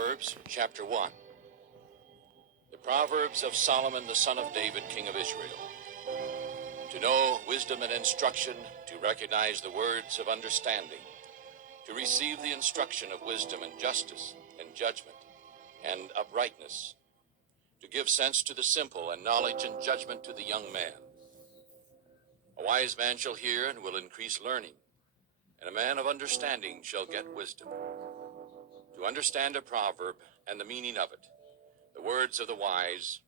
Proverbs chapter 1. The Proverbs of Solomon the son of David, king of Israel. To know wisdom and instruction, to recognize the words of understanding, to receive the instruction of wisdom and justice and judgment and uprightness, to give sense to the simple and knowledge and judgment to the young man. A wise man shall hear and will increase learning, and a man of understanding shall get wisdom. To understand a proverb and the meaning of it, the words of the wise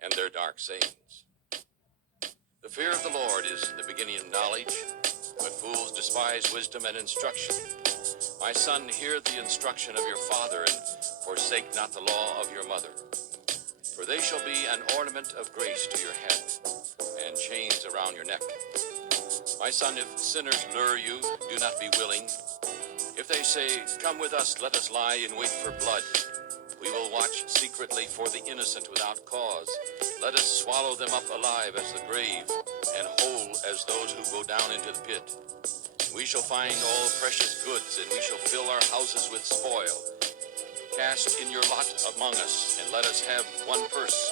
and their dark sayings. The fear of the Lord is the beginning of knowledge, but fools despise wisdom and instruction. My son, hear the instruction of your father, and forsake not the law of your mother. For they shall be an ornament of grace to your head, and chains around your neck. My son, if sinners lure you, do not be willing. If they say, come with us, let us lie in wait for blood. We will watch secretly for the innocent without cause. Let us swallow them up alive as the grave, and whole as those who go down into the pit. We shall find all precious goods, and we shall fill our houses with spoil. Cast in your lot among us, and let us have one purse.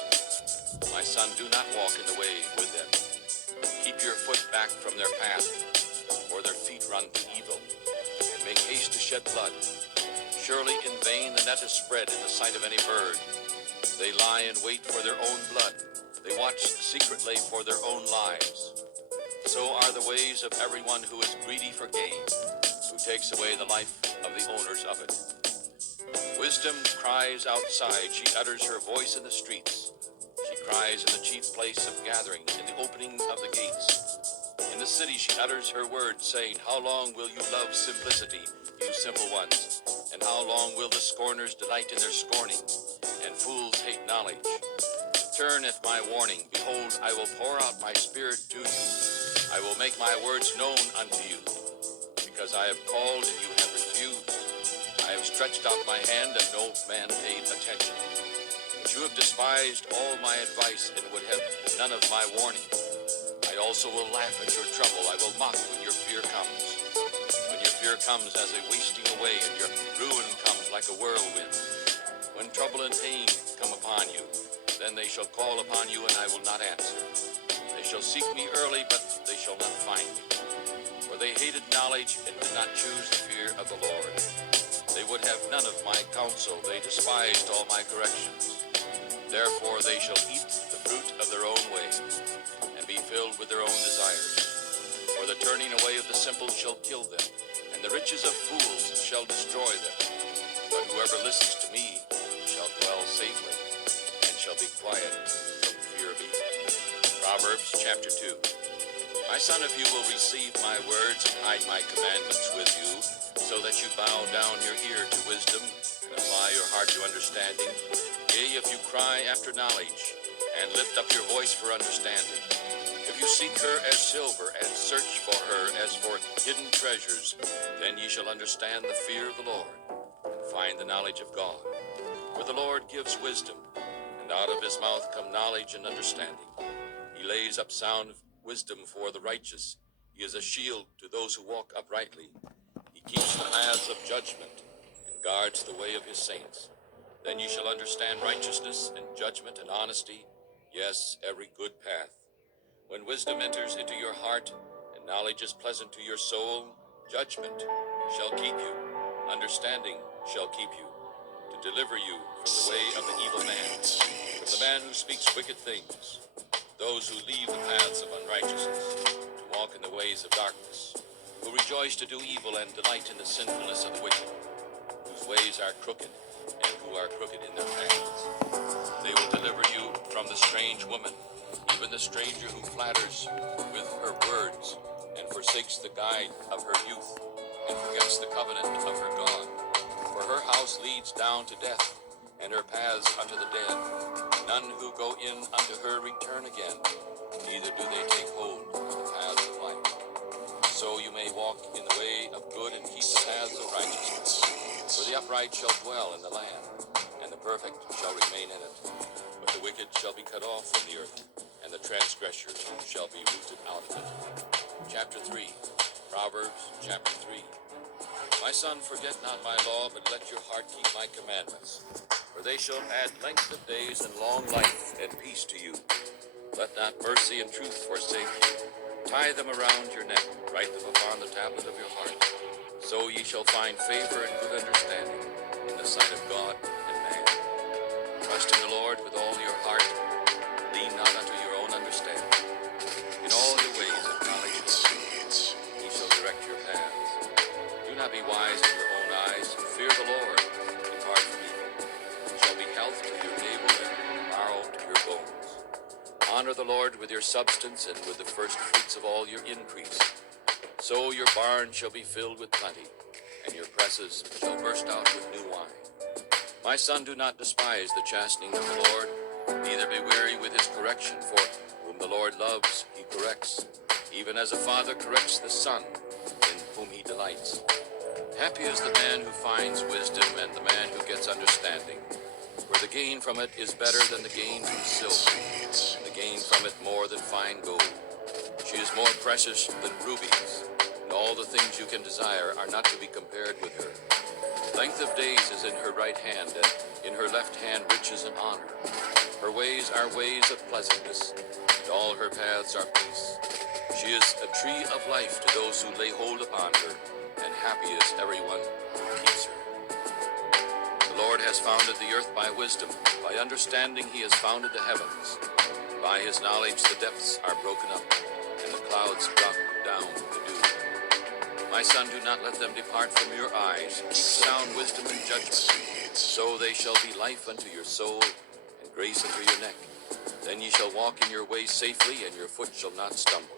My son, do not walk in the way with them. Keep your foot back from their path, or their feet run to evil, and make haste to shed blood. Surely in vain the net is spread in the sight of any bird. They lie in wait for their own blood. They watch secretly for their own lives. So are the ways of everyone who is greedy for gain, who takes away the life of the owners of it. Wisdom cries outside. She utters her voice in the streets. She cries in the chief place of gathering, in the opening of the gates. In the city she utters her words, saying, how long will you love simplicity, you simple ones? And how long will the scorners delight in their scorning, and fools hate knowledge? Turn at my warning. Behold, I will pour out my spirit to you. I will make my words known unto you. Because I have called and you have refused. I have stretched out my hand and no man paid attention. But you have despised all my advice and would have none of my warning. I also will laugh at your trouble. I will mock when your fear comes. When your fear comes as a wasting away, and your ruin comes like a whirlwind. When trouble and pain come upon you, then they shall call upon you, and I will not answer. They shall seek me early, but they shall not find me. For they hated knowledge and did not choose the fear of the Lord. They would have none of my counsel. They despised all my corrections. Therefore they shall eat the fruit of their own way, and be filled with their own desires. For the turning away of the simple shall kill them, and the riches of fools shall destroy them. But whoever listens to me shall dwell safely, and shall be quiet from fear of evil. Proverbs chapter 2. My son, if you will receive my words and hide my commandments with you, so that you bow down your ear to wisdom, and apply your heart to understanding, yea, if you cry after knowledge, and lift up your voice for understanding, if you seek her as silver, and search for her as for hidden treasures, then ye shall understand the fear of the Lord, and find the knowledge of God. For the Lord gives wisdom, and out of his mouth come knowledge and understanding. He lays up sound wisdom for the righteous. He is a shield to those who walk uprightly. He keeps the paths of judgment, and guards the way of his saints. Then ye shall understand righteousness and judgment and honesty, yes, every good path. When wisdom enters into your heart, and knowledge is pleasant to your soul, judgment shall keep you, understanding shall keep you, to deliver you from the way of the evil man, from the man who speaks wicked things, those who leave the paths of unrighteousness, to walk in the ways of darkness, who rejoice to do evil and delight in the sinfulness of the wicked, whose ways are crooked, and who are crooked in their paths. They will deliver you from the strange woman, even the stranger who flatters with her words, and forsakes the guide of her youth, and forgets the covenant of her God. For her house leads down to death, and her paths unto the dead. None who go in unto her return again, neither do they take hold of the paths of life. So you may walk in the way of good, and keep the paths of righteousness. For the upright shall dwell in the land, and the perfect shall remain in it. But the wicked shall be cut off from the earth, and the transgressors shall be rooted out of it. Chapter 3. Proverbs chapter 3. My son, forget not my law, but let your heart keep my commandments. For they shall add length of days and long life and peace to you. Let not mercy and truth forsake you. Tie them around your neck, write them upon the tablet of your heart. So ye shall find favor and good understanding in the sight of God and man. Trust in the Lord with all your heart. Lean not unto your own understanding. In all your ways acknowledge him. He shall direct your paths. Do not be wise in your own eyes. Fear the Lord. Depart from evil. It shall be health to your navel and marrow to your bones. Honor the Lord with your substance and with the first fruits of all your increase. So your barn shall be filled with plenty, and your presses shall burst out with new wine. My son, do not despise the chastening of the Lord, neither be weary with his correction, for whom the Lord loves, he corrects, even as a father corrects the son, in whom he delights. Happy is the man who finds wisdom, and the man who gets understanding, for the gain from it is better than the gain from silver, and the gain from it more than fine gold. She is more precious than rubies, and all the things you can desire are not to be compared with her. Length of days is in her right hand, and in her left hand riches and honor. Her ways are ways of pleasantness, and all her paths are peace. She is a tree of life to those who lay hold upon her, and happy is everyone who keeps her. The Lord has founded the earth by wisdom. By understanding he has founded the heavens. By his knowledge the depths are broken up, and the clouds drop down the dew. My son, do not let them depart from your eyes. Keep sound wisdom and judgment. So they shall be life unto your soul, and grace unto your neck. Then ye shall walk in your ways safely, and your foot shall not stumble.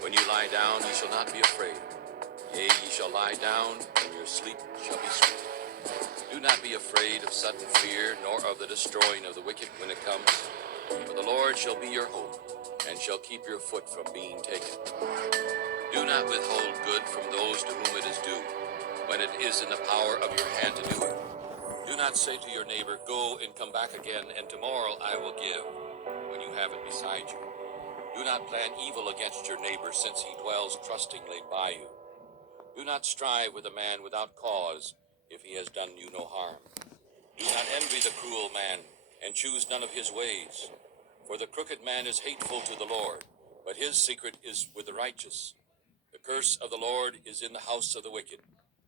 When you lie down, ye shall not be afraid. Yea, ye shall lie down, and your sleep shall be sweet. Do not be afraid of sudden fear, nor of the destroying of the wicked when it comes. For the Lord shall be your hope, and shall keep your foot from being taken. Do not withhold good from those to whom it is due, when it is in the power of your hand to do it. Do not say to your neighbor, go and come back again, and tomorrow I will give, when you have it beside you. Do not plan evil against your neighbor, since he dwells trustingly by you. Do not strive with a man without cause, if he has done you no harm. Do not envy the cruel man, and choose none of his ways. For the crooked man is hateful to the Lord, but his secret is with the righteous. The curse of the Lord is in the house of the wicked,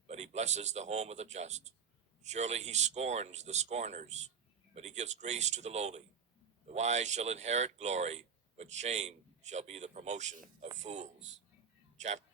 but he blesses the home of the just. Surely he scorns the scorners, but he gives grace to the lowly. The wise shall inherit glory, but shame shall be the promotion of fools. Chapter